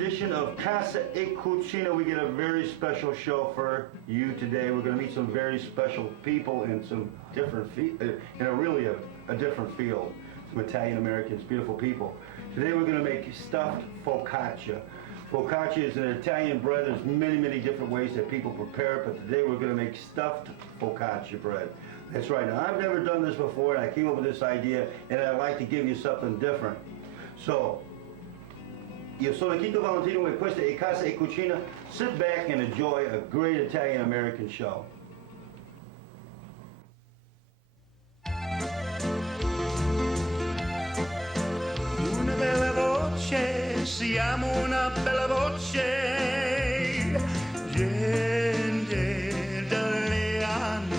edition of Casa e Cucina. We get a very special show for you today. We're going to meet some very special people in some different, really a different field. Some Italian Americans, beautiful people. Today we're going to make stuffed focaccia. Focaccia is an Italian bread. There's many, many different ways that people prepare it, but today we're going to make stuffed focaccia bread. That's right. Now, I've never done this before, and I came up with this idea, and I'd like to give you something different. So, io sono Chito Valentino e questa è Casa e Cucina. Sit back and enjoy a great Italian-American show. Una bella voce, siamo una bella voce, gente dalle anni.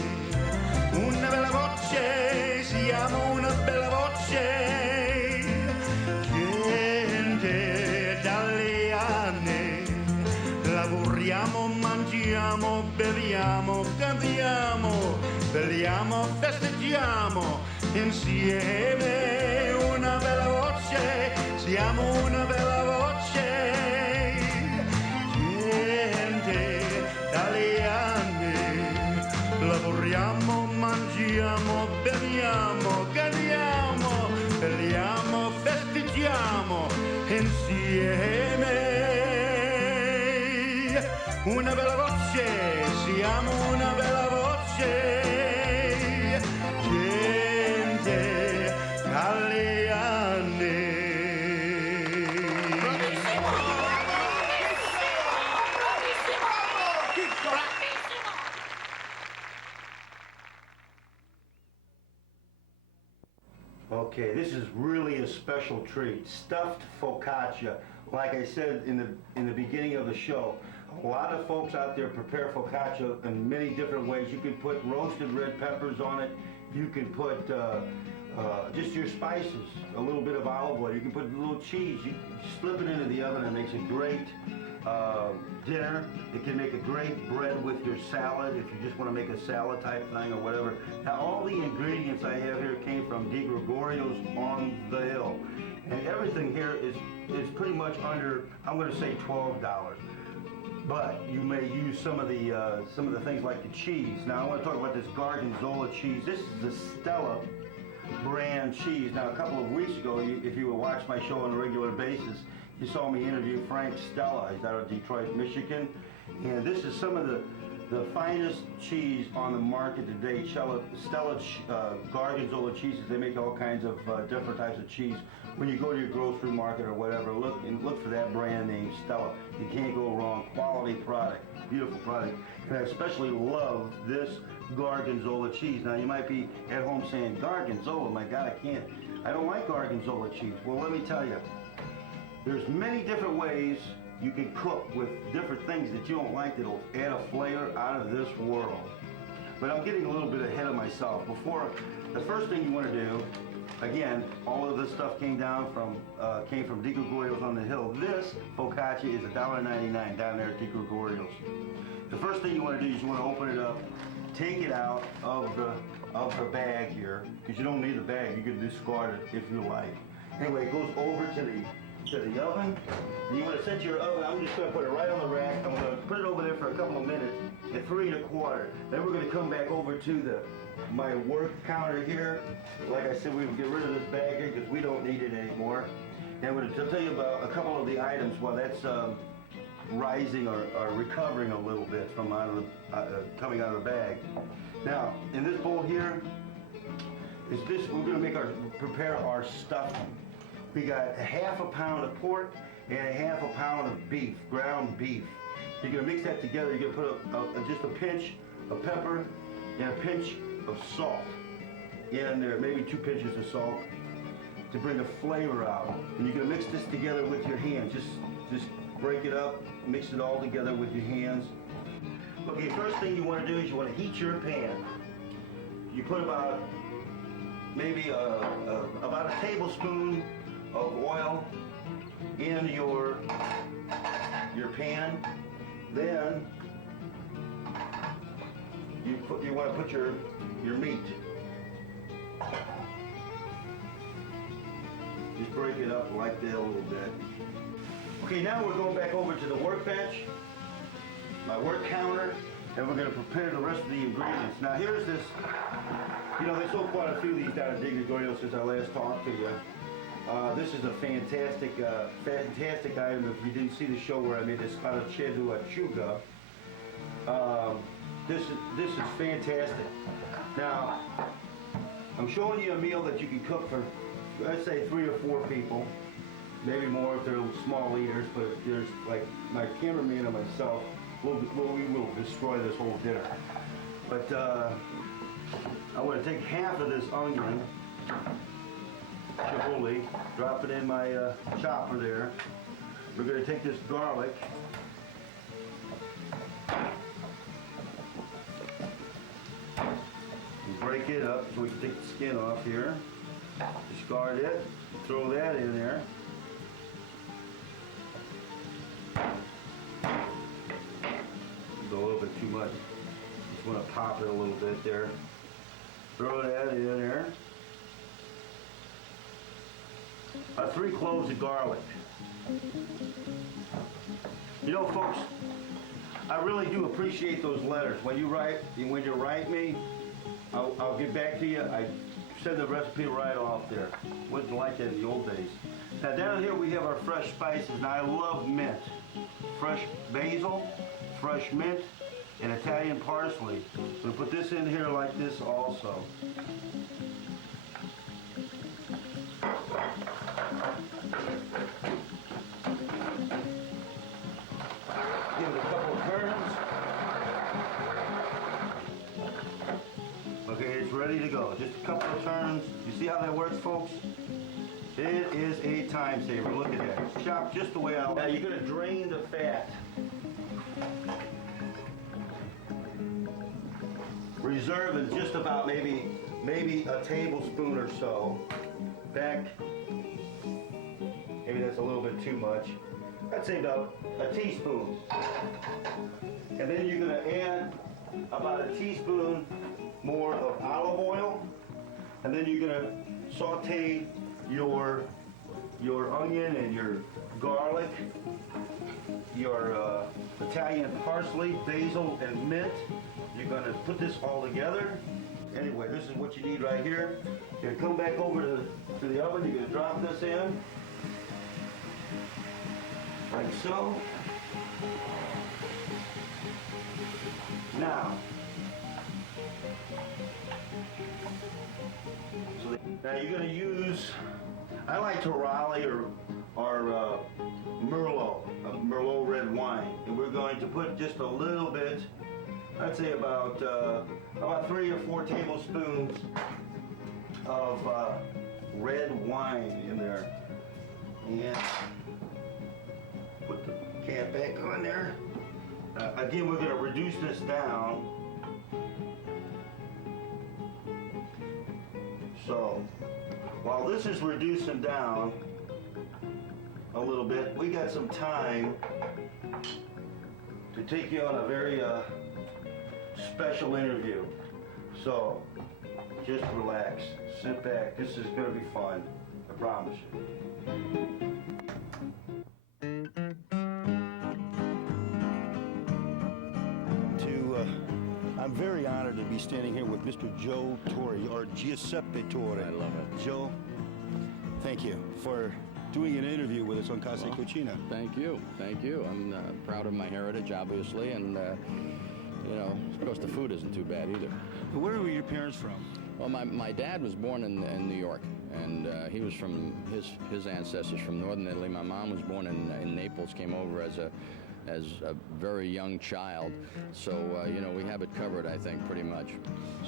Una bella voce, siamo una bella voce, gente dalle anni. Lavoriamo, mangiamo, beviamo, cantiamo, belliamo, festeggiamo insieme. Una bella voce, siamo una bella voce, gente dalle anni. Lavoriamo, mangiamo, beviamo, cantiamo, belliamo, festeggiamo insieme. Una bella voce, siamo una bella voce, gente dalle anni. Okay, this is really a special treat. Stuffed focaccia. Like I said in the beginning of the show, a lot of folks out there prepare focaccia in many different ways. You can put roasted red peppers on it. You can put just your spices, a little bit of olive oil. You can put a little cheese. You slip it into the oven and it makes a great dinner. It can make a great bread with your salad if you just want to make a salad type thing or whatever. Now all the ingredients I have here came from Di Gregorio's on the Hill. And everything here is pretty much under, I'm going to say $12. But you may use some of the things like the cheese. Now I want to talk about this Gorgonzola cheese. This is the Stella brand cheese. Now a couple of weeks ago, if you would watch my show on a regular basis, you saw me interview Frank Stella. He's out of Detroit, Michigan. And this is some of the finest cheese on the market today. Stella Gorgonzola cheeses. They make all kinds of different types of cheese. When you go to your grocery market or whatever, look for that brand name, Stella. You can't go wrong. Quality product, beautiful product. And I especially love this Gorgonzola cheese. Now you might be at home saying, Gorgonzola, my God, I don't like Gorgonzola cheese. Well, let me tell you, there's many different ways you can cook with different things that you don't like that'll add a flavor out of this world. But I'm getting a little bit ahead of myself. The first thing you want to do, again, all of this stuff came from Di Gregorio's on the Hill. This focaccia is $1.99 down there at Di Gregorio's. The first thing you want to do is you want to open it up, take it out of the bag here, because you don't need the bag. You can discard it if you like. Anyway, it goes over to the oven. And you want to set your oven. I'm just going to put it right on the rack. I'm going to put it over there for a couple of minutes at 3 1/4. Then we're going to come back over to my work counter here. Like I said, we will get rid of this bag here because we don't need it anymore. And I'm going to tell you about a couple of the items while that's rising or recovering a little bit from coming out of the bag. Now, in this bowl here is this. We're going to prepare our stuffing. We got a ½ pound of pork and a ½ pound of beef, ground beef. You're going to mix that together. You're going to put just a pinch of pepper and a pinch of salt in there, maybe 2 pinches of salt to bring the flavor out. And you're going to mix this together with your hands. Just break it up, mix it all together with your hands. Okay, first thing you want to do is you want to heat your pan. You put about maybe about a tablespoon of oil in your pan. Then you want to put your meat. Just break it up like that a little bit. Okay, now we're going back over to the workbench, my work counter, and we're going to prepare the rest of the ingredients. Now here's this, you know, they sold quite a few of these down at Dignitorio since I last talked to you. This is a fantastic, fantastic item. If you didn't see the show where I made this sparacedo achuga, this is fantastic. Now, I'm showing you a meal that you can cook for, let's say, 3 or 4 people. Maybe more if they're small eaters, but there's like my cameraman and myself, we will destroy this whole dinner. But I want to take half of this onion, chivoli, drop it in my chopper there. We're going to take this garlic, and break it up so we can take the skin off here. Discard it, throw that in there. A little bit too much. Just want to pop it a little bit there. Throw that in there. 3 cloves of garlic. You know, folks, I really do appreciate those letters. When you write me, I'll get back to you. I send the recipe right off there. Wasn't like that in the old days. Now down here we have our fresh spices. Now I love mint. Fresh basil, fresh mint, and Italian parsley. We'll put this in here like this also. Give it a couple of turns. Okay, it's ready to go. Just a couple of turns. You see how that works, folks? It is a time saver. Look at that. It's chopped just the way I like. Now you're going to drain the fat. Reserving just about maybe a tablespoon or so. Back. Maybe that's a little bit too much. I'd say about a teaspoon. And then you're going to add about a teaspoon more of olive oil. And then you're going to saute your onion and your garlic, your Italian parsley, basil, and mint. You're going to put this all together. Anyway, this is what you need right here. You're going to come back over to the oven. You're going to drop this in, like so. Now, now you're going to use, I like to Raleigh or Merlot red wine, and we're going to put just a little bit. I'd say about 3 or 4 tablespoons of red wine in there, and put the cap back on there. Again, we're going to reduce this down. So, while this is reducing down a little bit, we got some time to take you on a very special interview. So, just relax, sit back. This is going to be fun, I promise you. I'm very honored to be standing here with Mr. Joe Torre, or Giuseppe Torre. I love it. Joe, thank you for doing an interview with us on Casa Cucina. Thank you. Thank you. I'm proud of my heritage, obviously, and, you know, of course, the food isn't too bad either. Where were your parents from? Well, my dad was born in New York, and he was from his ancestors from northern Italy. My mom was born in Naples, came over as a very young child, so you know, we have it covered, I think, pretty much.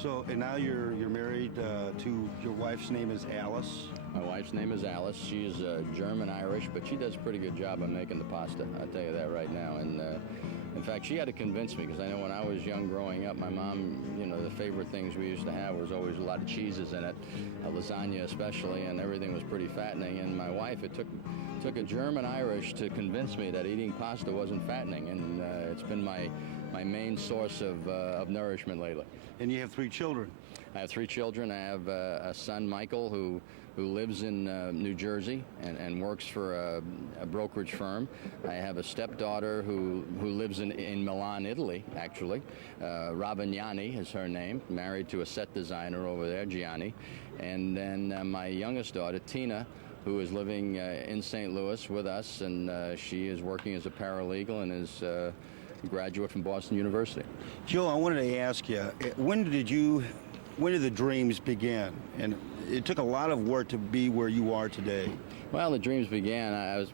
So, and now you're married to, your wife's name is Alice? My wife's name is Alice. She is German-Irish, but she does a pretty good job of making the pasta, I'll tell you that right now. And in fact, she had to convince me, because I know when I was young growing up, my mom, you know, the favorite things we used to have was always a lot of cheeses in it, lasagna especially, and everything was pretty fattening. And my wife, it took a German-Irish to convince me that eating pasta wasn't fattening, and it's been my main source of nourishment lately. And you have 3 children? I have 3 children. I have a son, Michael, who who lives in New Jersey and works for a brokerage firm. I have a stepdaughter who lives in Milan, Italy, actually. Ravignani is her name, married to a set designer over there, Gianni. And then my youngest daughter, Tina, who is living in St. Louis with us, and she is working as a paralegal and is a graduate from Boston University. Joe, I wanted to ask you, when did the dreams begin? And it took a lot of work to be where you are today. Well, the dreams began. I was,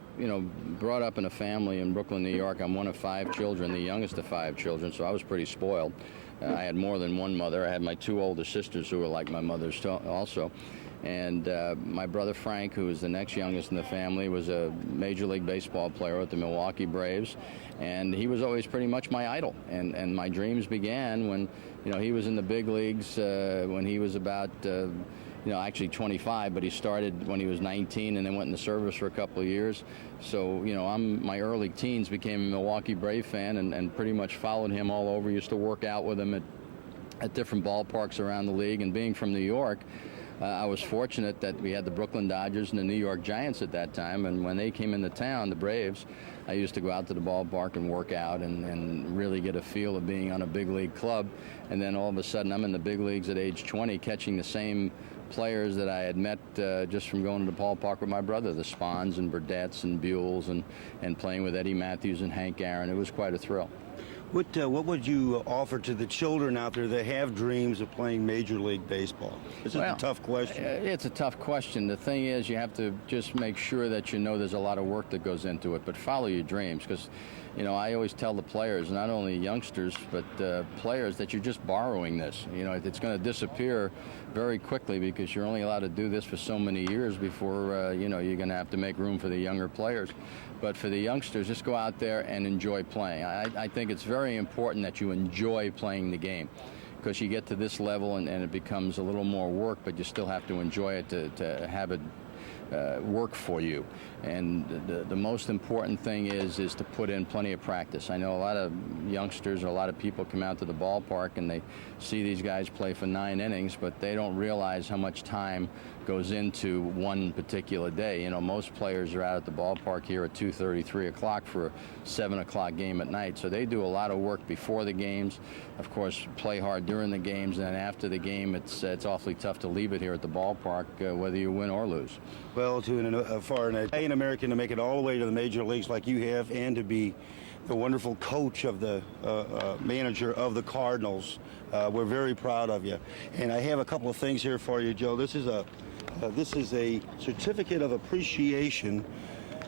brought up in a family in Brooklyn, New York. I'm one of 5 children, the youngest of 5 children, so I was pretty spoiled. I had more than one mother. I had my 2 older sisters who were like my mothers also. And my brother Frank, who was the next youngest in the family, was a Major League Baseball player at the Milwaukee Braves. And he was always pretty much my idol. And my dreams began when, he was in the big leagues when he was about, actually 25, but he started when he was 19 and then went in the service for a couple of years. So, my early teens became a Milwaukee Brave fan and pretty much followed him all over. Used to work out with him at different ballparks around the league. And being from New York, I was fortunate that we had the Brooklyn Dodgers and the New York Giants at that time, and when they came into town, the Braves, I used to go out to the ballpark and work out and really get a feel of being on a big league club. And then all of a sudden, I'm in the big leagues at age 20, catching the same players that I had met just from going to the ballpark with my brother, the Spahns and Burdett's and Buells, and playing with Eddie Matthews and Hank Aaron. It was quite a thrill. What would you offer to the children out there that have dreams of playing Major League Baseball? This is a tough question. It's a tough question. The thing is, you have to just make sure that there's a lot of work that goes into it, but follow your dreams, because I always tell the players, not only youngsters, but players, that you're just borrowing this. It's going to disappear very quickly because you're only allowed to do this for so many years before, you're going to have to make room for the younger players. But for the youngsters, just go out there and enjoy playing. I think it's very important that you enjoy playing the game, because you get to this level and it becomes a little more work, but you still have to enjoy it to have it work for you. And the most important thing is to put in plenty of practice. I know a lot of youngsters or a lot of people come out to the ballpark and they see these guys play for 9 innings, but they don't realize how much time goes into one particular day. Most players are out at the ballpark here at 2:30, 3 o'clock for a 7 o'clock game at night. So they do a lot of work before the games. Of course, play hard during the games, and then after the game, it's awfully tough to leave it here at the ballpark, whether you win or lose. Well, for an Italian American to make it all the way to the major leagues like you have, and to be the wonderful coach of the manager of the Cardinals, we're very proud of you. And I have a couple of things here for you, Joe. This is a certificate of appreciation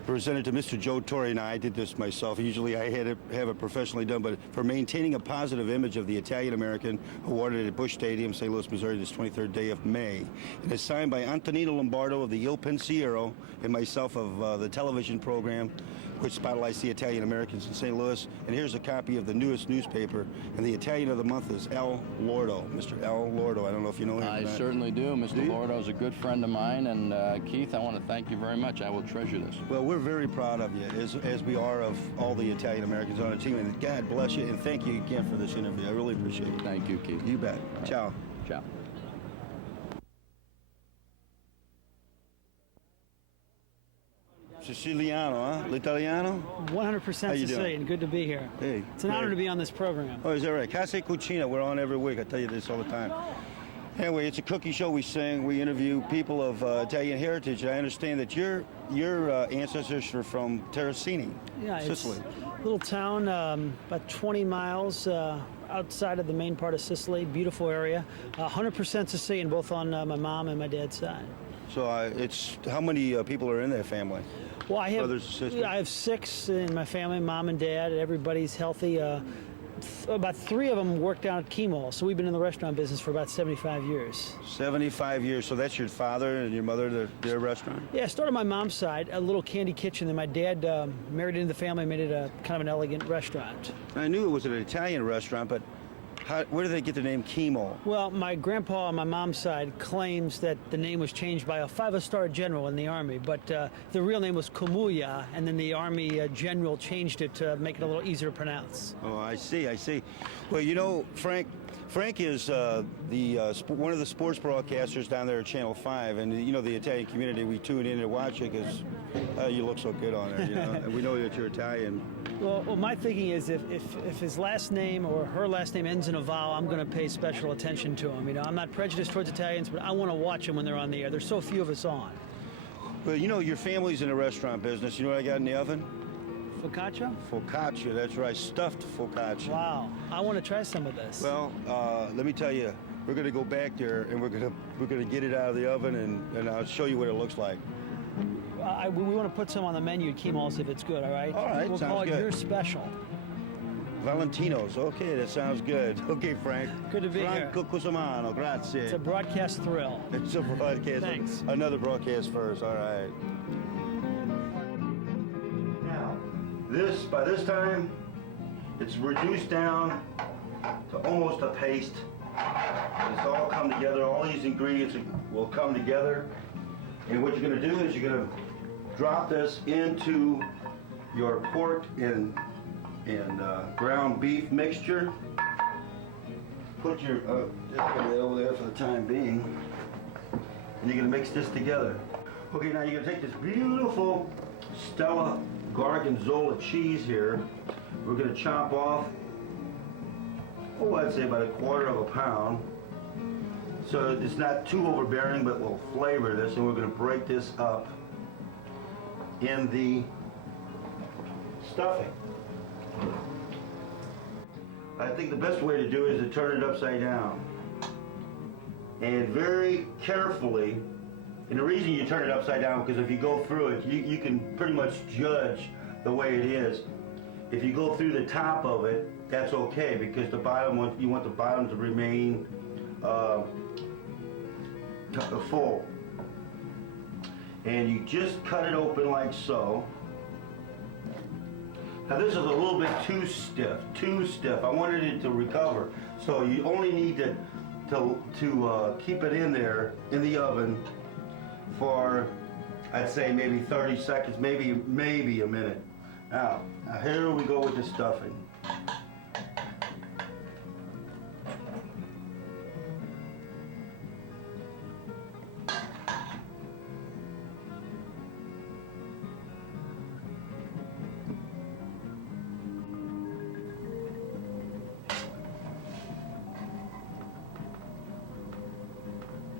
presented to Mr. Joe Torre, and I did this myself. Usually I have it professionally done, but for maintaining a positive image of the Italian American, awarded at Busch Stadium, St. Louis, Missouri, this 23rd day of May. And it's signed by Antonino Lombardo of the Il Pensiero and myself of the television program, which spotlights the Italian Americans in St. Louis. And here's a copy of the newest newspaper, and the Italian of the month is El Lordo, Mr. El Lordo. I don't know if you know him. I certainly do. Mr. Lordo is a good friend of mine, and Keith, I want to thank you very much. I will treasure this. Well, we're very proud of you, as we are of all the Italian Americans on the team, and God bless you, and thank you again for this interview. I really appreciate it. Thank you, Keith. You bet. Right. Ciao. Ciao. Siciliano, huh? L'Italiano? 100% Sicilian. Good to be here. Hey. It's an honor to be on this program. Oh, is that right? Casa, Cucina. We're on every week. I tell you this all the time. Anyway, it's a cookie show. We sing, we interview people of Italian heritage. I understand that your ancestors are from Terracini, Sicily. It's a little town about 20 miles outside of the main part of Sicily. Beautiful area. 100% Sicilian, both on my mom and my dad's side. So it's how many people are in that family? Well, I have brothers and sisters? I have 6 in my family, mom and dad. Everybody's healthy. About 3 of them work down at Chemo, so we've been in the restaurant business for about 75 years. 75 years. So that's your father and your mother, their restaurant? Yeah, I started my mom's side, a little candy kitchen. Then my dad married into the family and made it a kind of an elegant restaurant. I knew it was an Italian restaurant, but Where did they get the name Chemo? Well, my grandpa on my mom's side claims that the name was changed by a 5-star general in the Army, but the real name was Kumuya, and then the Army general changed it to make it a little easier to pronounce. Oh, I see. Well, you know, Frank is one of the sports broadcasters down there at Channel 5, and you know the Italian community, we tune in to watch it because you look so good on there, you know, and we know that you're Italian. Well, my thinking is if his last name or her last name ends in a vowel, I'm going to pay special attention to him. You know, I'm not prejudiced towards Italians, but I want to watch them when they're on the air. There's so few of us on. Well, you know, your family's in the restaurant business. You know what I got in the oven? Focaccia? Focaccia, that's right, stuffed focaccia. Wow, I want to try some of this. Well, let me tell you, we're going to go back there and we're going to get it out of the oven and I'll show you what it looks like. We want to put some on the menu at Kimol's if it's good, all right? All right, we'll sounds call it good. your special. Valentino's, okay, that sounds good. Okay, Frank. Good to be here. Franco Cusamano, grazie. It's a broadcast thrill. It's a broadcast. Thanks. Another broadcast first, all right. Now, by this time, it's reduced down to almost a paste. It's all come together. All these ingredients will come together. And what you're going to do is you're going to drop this into your pork and ground beef mixture. Put your just put it over there for the time being, and you're going to mix this together. Okay, now you're going to take this beautiful Stella Gorgonzola cheese here. We're going to chop off, I'd say about 1/4 pound. So it's not too overbearing, but we'll flavor this, and we're going to break this up in the stuffing. I think the best way to do it is to turn it upside down. And very carefully, and the reason you turn it upside down, because if you go through it, you can pretty much judge the way it is. If you go through the top of it, that's okay, because the bottom, you want the bottom to remain full. And you just cut it open like so. Now this is a little bit too stiff. I wanted it to recover. So you only need to keep it in there in the oven for, I'd say maybe 30 seconds, maybe a minute. Now here we go with the stuffing.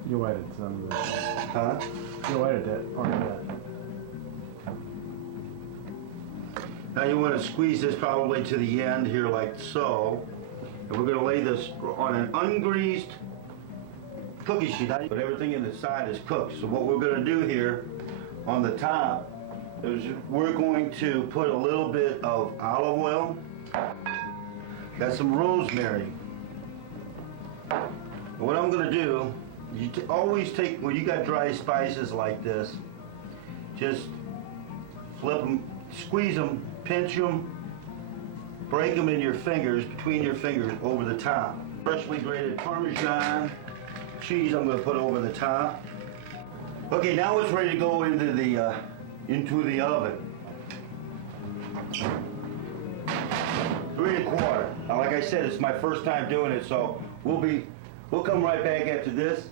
You added some. Huh? You added that part of that. Now you want to squeeze this probably to the end here like so. And we're going to lay this on an ungreased cookie sheet. But everything in the side is cooked. So what we're going to do here on the top is we're going to put a little bit of olive oil. Got some rosemary. And what I'm going to do, you always take, when you got dry spices like this, just flip them, squeeze them, pinch them, break them in your fingers, between your fingers, over the top. Freshly grated Parmesan cheese I'm going to put over the top. Okay, now it's ready to go into the oven. 3 1/4. Now, like I said, it's my first time doing it, so we'll come right back after this.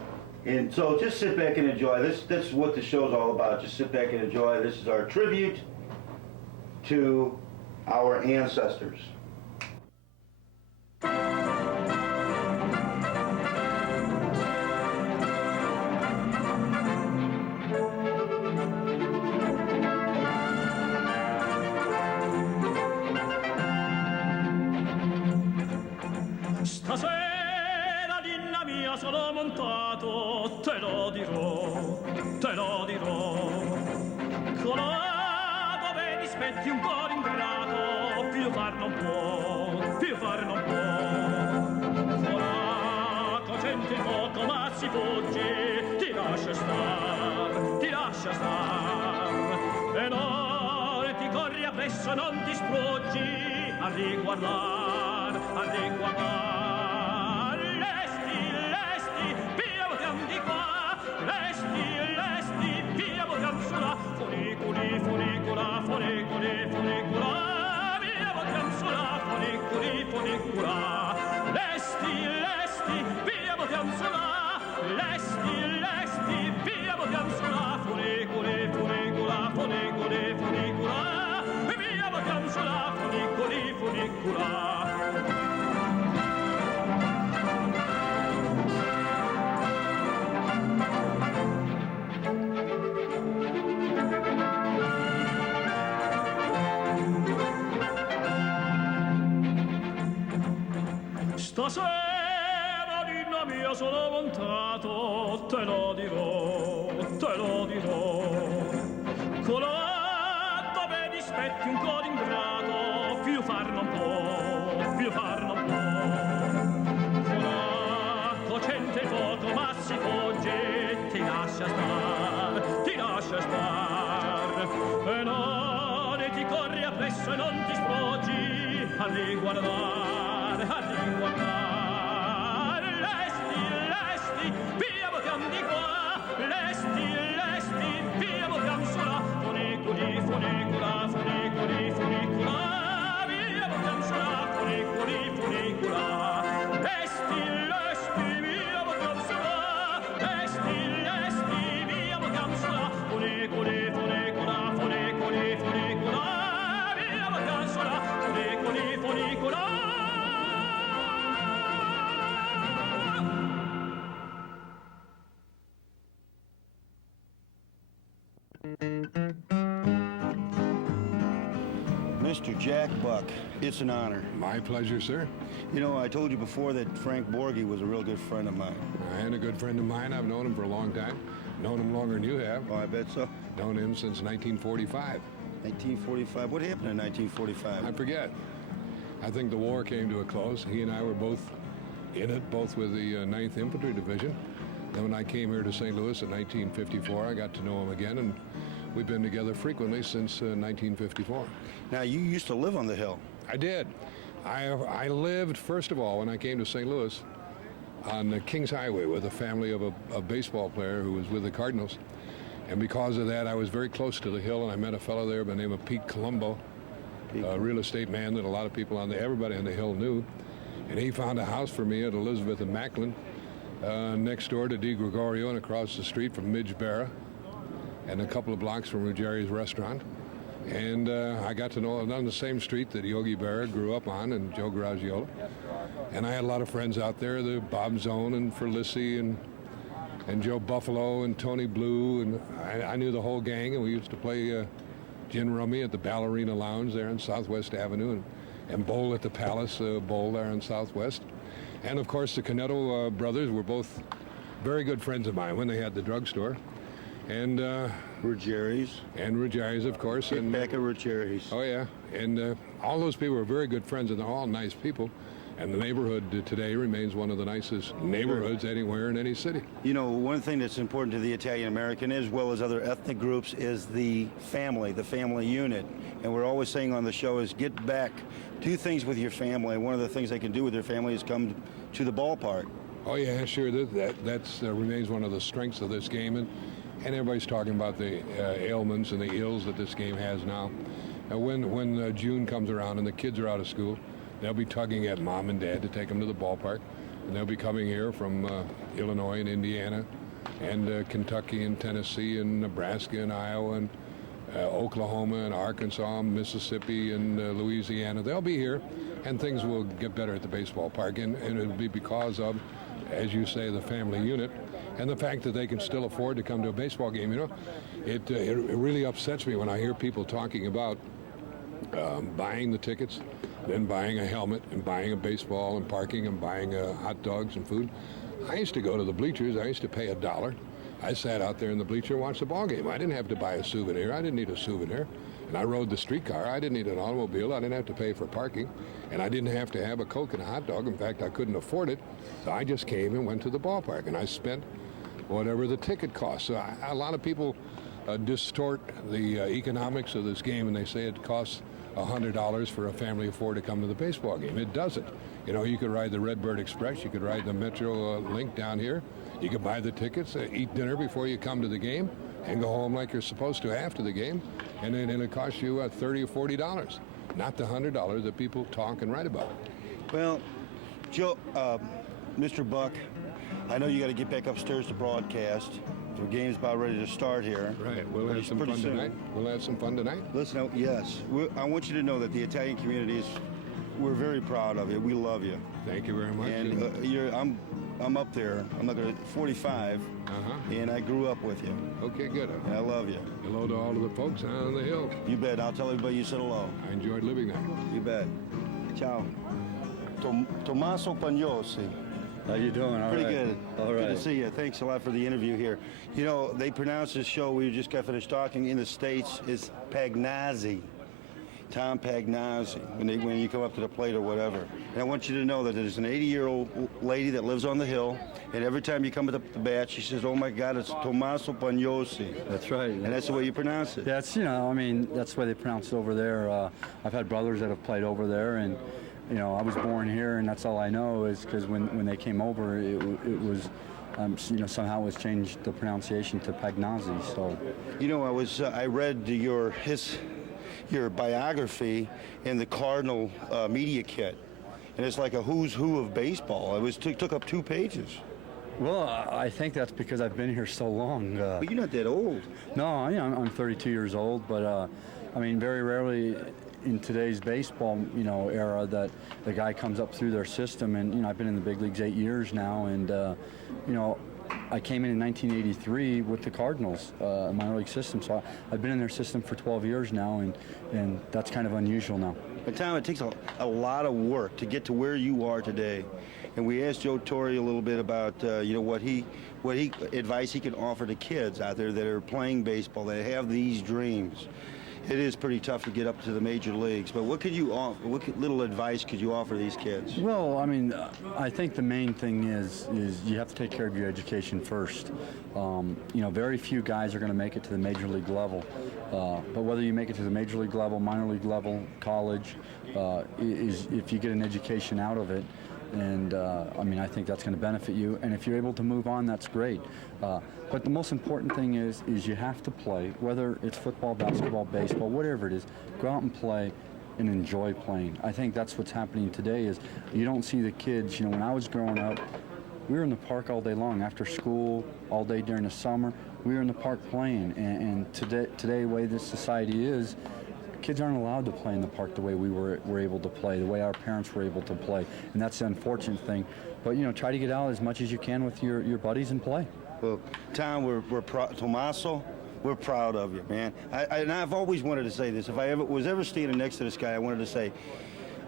And so just sit back and enjoy. This is what the show's all about. Just sit back and enjoy. This is our tribute to our ancestors. Stasera dinna mia sono montato, te lo dirò, colà dove dispetti un cuore ingrato, più far non può, colà cocente il fuoco ma si fugge, ti lascia star, e non ti corri appresso, non ti spruggi, a riguardar, vogliamo sulla, lesti, lesti, via vogliamo sulla, funicoli, funicola, funicoli, funicola, via vogliamo sulla, funicoli, funicola. Stasera, ninna mia, sono montato, te lo dirò, te lo dirò. Colato, me dispetti un po' d'ingrato, più far non può, più far non può. Colato, cente poco, ma si fogge, ti lascia star. E non ti corri appresso e non ti sfoggi a riguardare, a riguardare. Lesti, lesti, via vogliamo di qua, lesti, lesti, via vogliamo sulla, funicoli, funicola, funicoli, funicola, via vogliamo sulla, funicoli, funicola. Lesti, lesti, via vogliamo sulla, lesti, lesti, via vogliamo sulla, funicoli, funicola, funicoli, funicola, via vogliamo sulla, funicoli, funicola. Mr. Jack Buck, it's an honor. My pleasure, sir. You know, I told you before that Frank Borghi was a real good friend of mine. And a good friend of mine. I've known him for a long time. Known him longer than you have. Oh, I bet so. Known him since 1945. 1945. What happened in 1945? I forget. I think the war came to a close. He and I were both in it, both with the 9th Infantry Division. Then when I came here to St. Louis in 1954, I got to know him again, and we've been together frequently since 1954. Now, you used to live on the hill. I did. I lived, first of all, when I came to St. Louis, on the Kings Highway with a family of a baseball player who was with the Cardinals. And because of that, I was very close to the hill, and I met a fellow there by the name of Pete Colombo, a real estate man that a lot of people everybody on the hill knew. And he found a house for me at Elizabeth and Macklin, next door to Di Gregorio and across the street from Midge Barra, and a couple of blocks from Ruggieri's restaurant. And I got to know him on the same street that Yogi Berra grew up on, and Joe Garagiola. And I had a lot of friends out there, the Bob Zone and Ferlissi and Joe Buffalo and Tony Blue, and I knew the whole gang, and we used to play gin rummy at the Ballerina Lounge there on Southwest Avenue, and bowl at the Palace Bowl there on Southwest. And of course the Canetto brothers were both very good friends of mine when they had the drugstore. And Ruggieri's. And Ruggieri's, of course. And back at Ruggieri's. Oh, yeah. And all those people were very good friends, and they're all nice people. And the neighborhood today remains one of the nicest neighborhoods anywhere in any city. You know, one thing that's important to the Italian-American, as well as other ethnic groups, is the family unit. And we're always saying on the show is get back, do things with your family. One of the things they can do with their family is come to the ballpark. Oh, yeah, sure. That remains one of the strengths of this game. And everybody's talking about the ailments and the ills that this game has now. When June comes around and the kids are out of school, they'll be tugging at mom and dad to take them to the ballpark. And they'll be coming here from Illinois and Indiana and Kentucky and Tennessee and Nebraska and Iowa and Oklahoma and Arkansas, Mississippi and Louisiana. They'll be here, and things will get better at the baseball park. And it'll be because of, as you say, the family unit and the fact that they can still afford to come to a baseball game. You know, it really upsets me when I hear people talking about buying the tickets, then buying a helmet and buying a baseball and parking and buying hot dogs and food. I used to go to the bleachers. I used to pay $1. I sat out there in the bleacher and watched the ball game. I didn't have to buy a souvenir. I didn't need a souvenir. And I rode the streetcar. I didn't need an automobile. I didn't have to pay for parking. And I didn't have to have a Coke and a hot dog. In fact, I couldn't afford it. So I just came and went to the ballpark. And I spent whatever the ticket cost. So a lot of people distort the economics of this game, and they say it costs $100 for a family of four to come to the baseball game. It doesn't. You know, you could ride the Redbird Express, you could ride the Metro Link down here, you could buy the tickets, eat dinner before you come to the game, and go home like you're supposed to after the game, and then it'll cost you $30 or $40, not the $100 that people talk and write about. Well, Joe, Mr. Buck, I know you got to get back upstairs to broadcast. The game's about ready to start here. Right. We'll have some Pretty fun soon. tonight. We'll have some fun tonight. Listen, yes, I want you to know that the Italian community we're very proud of you. We love you. Thank you very much. And I'm up there. I'm not gonna 45, and I grew up with you. Okay, good. And I love you. Hello to all of the folks on the hill. You bet. I'll tell everybody you said hello. I enjoyed living there. You bet. Ciao. Tommaso Pagnazzi. How you doing? All Pretty right. good. All right. Good to see you. Thanks a lot for the interview here. You know, they pronounce this show, we just got finished talking, in the States, is Pagnazzi. Tom Pagnazzi, when you come up to the plate or whatever. And I want you to know that there's an 80-year-old lady that lives on the hill, and every time you come up to the bat, she says, "Oh my God, it's Tommaso Pagnazzi." That's right. And that's the way you pronounce it. That's, I mean, that's the way they pronounce it over there. I've had brothers that have played over there, and, I was born here, and that's all I know is because when they came over, it was, somehow it was changed the pronunciation to Pagnazzi, so. I read your biography in the Cardinal media kit, and it's like a who's who of baseball. It took up 2 pages. Well, I think that's because I've been here so long. But you're not that old. No, I'm 32 years old, but I mean, very rarely in today's baseball, era that the guy comes up through their system, and I've been in the big leagues 8 years now, and I came in 1983 with the Cardinals, minor league system, so I've been in their system for 12 years now, and that's kind of unusual now. But Tom, it takes a lot of work to get to where you are today. And we asked Joe Torre a little bit about what advice he can offer to kids out there that are playing baseball, that have these dreams. It is pretty tough to get up to the major leagues, but what could you offer? What little advice could you offer these kids? Well, I mean, I think the main thing is you have to take care of your education first. Very few guys are going to make it to the major league level, but whether you make it to the major league level, minor league level, college, is if you get an education out of it. And I think that's going to benefit you. And if you're able to move on, that's great. But the most important thing is you have to play, whether it's football, basketball, baseball, whatever it is. Go out and play and enjoy playing. I think that's what's happening today is you don't see the kids. When I was growing up, we were in the park all day long. After school, all day during the summer, we were in the park playing. And today, the way this society is, kids aren't allowed to play in the park the way we were able to play, the way our parents were able to play, and that's the unfortunate thing. But try to get out as much as you can with your buddies and play. Well, Tom, we're Tommaso, we're proud of you, man. And I've always wanted to say this. If I was ever standing next to this guy, I wanted to say,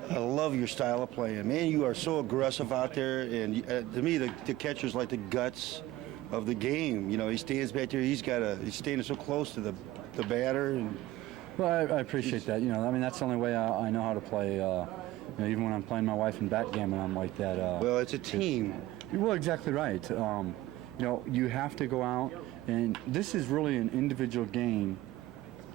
I love your style of playing, man. You are so aggressive out there, and to me, the catcher's like the guts of the game. He stands back there. He's standing so close to the batter and. Well, I appreciate that. That's the only way I know how to play. Even when I'm playing my wife in backgammon, I'm like that. Well, it's a team. Well, exactly right. You have to go out, and this is really an individual game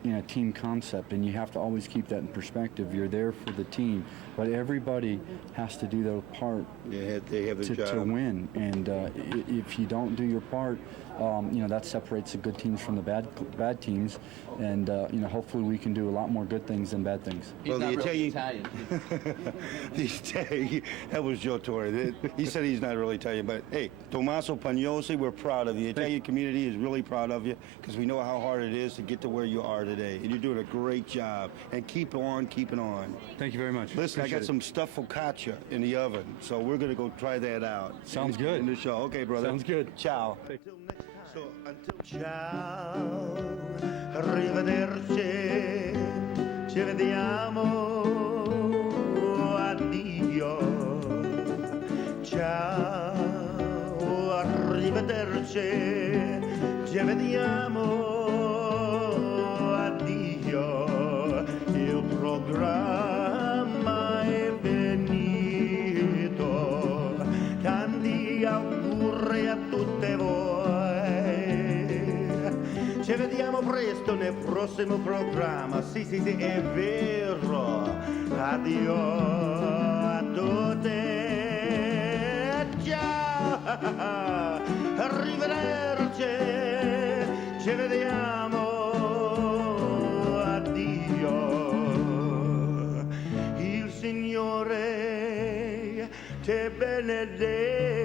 in a team concept, and you have to always keep that in perspective. You're there for the team, but everybody has to do their part they have their job to win. And if you don't do your part, that separates the good teams from the bad teams, and hopefully we can do a lot more good things than bad things. He's not really Italian. That was Joe Torre. He said he's not really Italian, but hey, Tommaso Pagnazzi, we're proud of you. The Italian community is really proud of you because we know how hard it is to get to where you are today, and you're doing a great job. And keep on keeping on. Thank you very much. Listen, I got some stuffed focaccia in the oven, so we're going to go try that out. Sounds good. In the show. Okay, brother. Sounds good. Ciao. Ciao, arrivederci, ci vediamo, addio. Ciao, arrivederci, ci vediamo, addio. Il programma è finito, tanti auguri a tutte voi. Ci vediamo presto nel prossimo programma, sì, è vero. Addio a tutti. Ciao, arrivederci, ci vediamo, addio. Il Signore te benedetto.